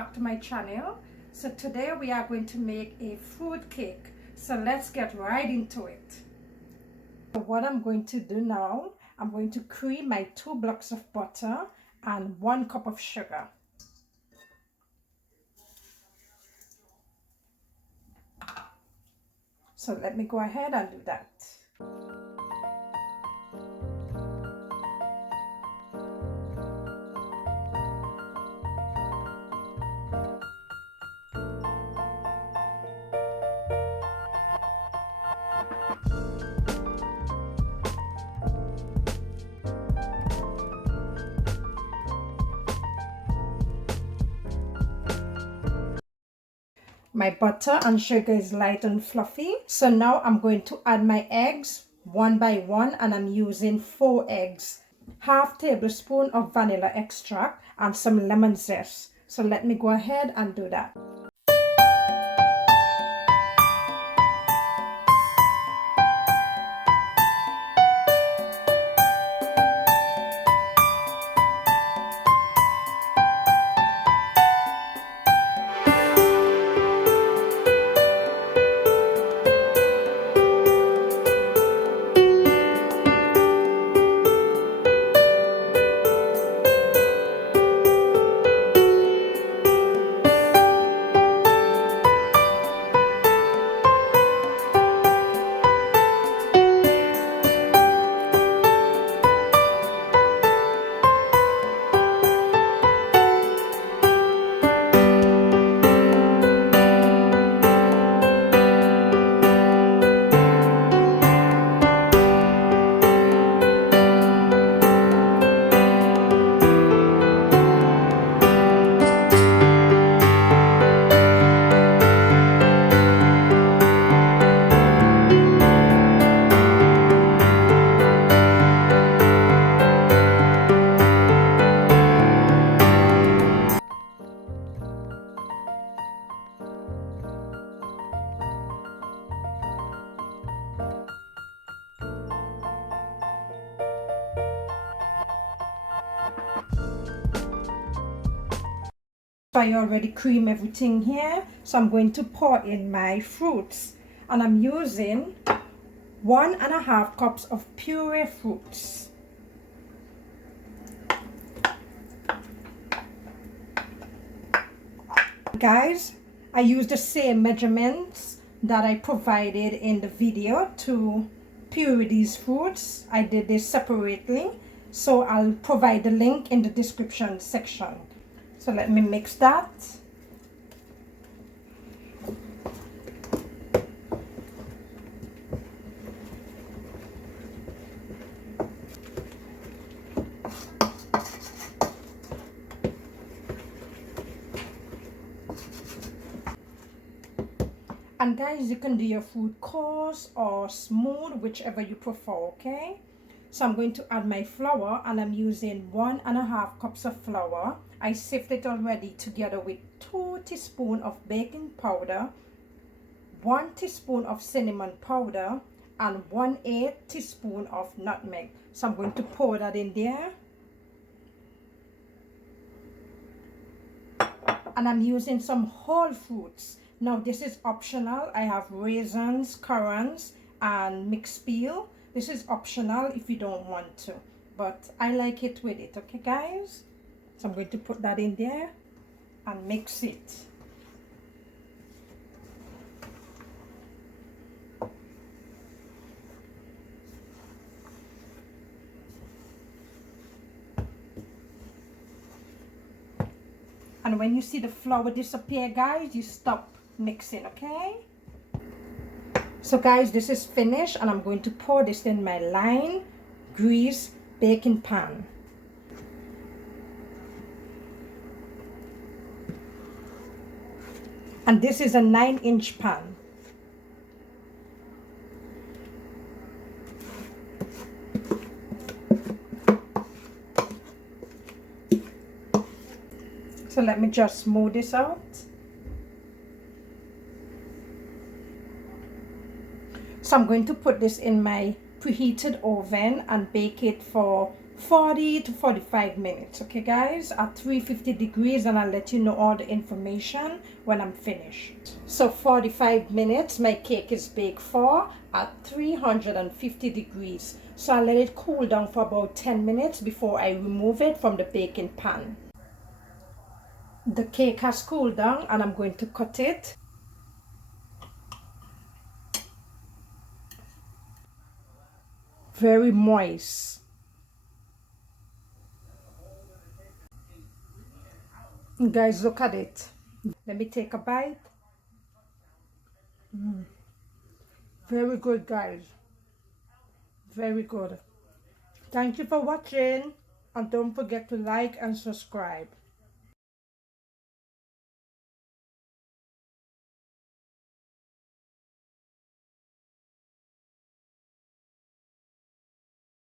back to my channel. So today we are going to make a fruit cake. So let's get right into it. So what I'm going to do now, I'm going to cream my 2 blocks of butter and 1 cup of sugar. So let me go ahead and do that. My butter and sugar is light and fluffy. So now I'm going to add my eggs one by one, and I'm using 4 eggs, half tablespoon of vanilla extract and some lemon zest. So let me go ahead and do that. I already cream everything here, so I'm going to pour in my fruits, and I'm using 1.5 cups of puree fruits. Guys, I use the same measurements that I provided in the video to puree these fruits. I did this separately, so I'll provide the link in the description section. So let me mix that. And guys, you can do your food coarse or smooth, whichever you prefer, okay? So I'm going to add my flour, and I'm using 1.5 cups of flour. I sifted it already together with 2 teaspoons of baking powder, 1 teaspoon of cinnamon powder, and 1/8 teaspoon of nutmeg. So I'm going to pour that in there. And I'm using some whole fruits. Now this is optional. I have raisins, currants, and mixed peel. This is optional if you don't want to, but I like it with it, okay guys? So I'm going to put that in there and mix it. And when you see the flour disappear, guys, you stop mixing, okay? So guys, this is finished, and I'm going to pour this in my line grease baking pan. And this is a 9-inch pan. So let me just smooth this out. So I'm going to put this in my preheated oven and bake it for 40 to 45 minutes. Okay guys, at 350 degrees, and I'll let you know all the information when I'm finished. So 45 minutes, my cake is baked for at 350 degrees. So I'll let it cool down for about 10 minutes before I remove it from the baking pan. The cake has cooled down and I'm going to cut it. Very moist. Guys, look at it. Let me take a bite. Very good, guys. Very good. Thank you for watching, and don't forget to like and subscribe.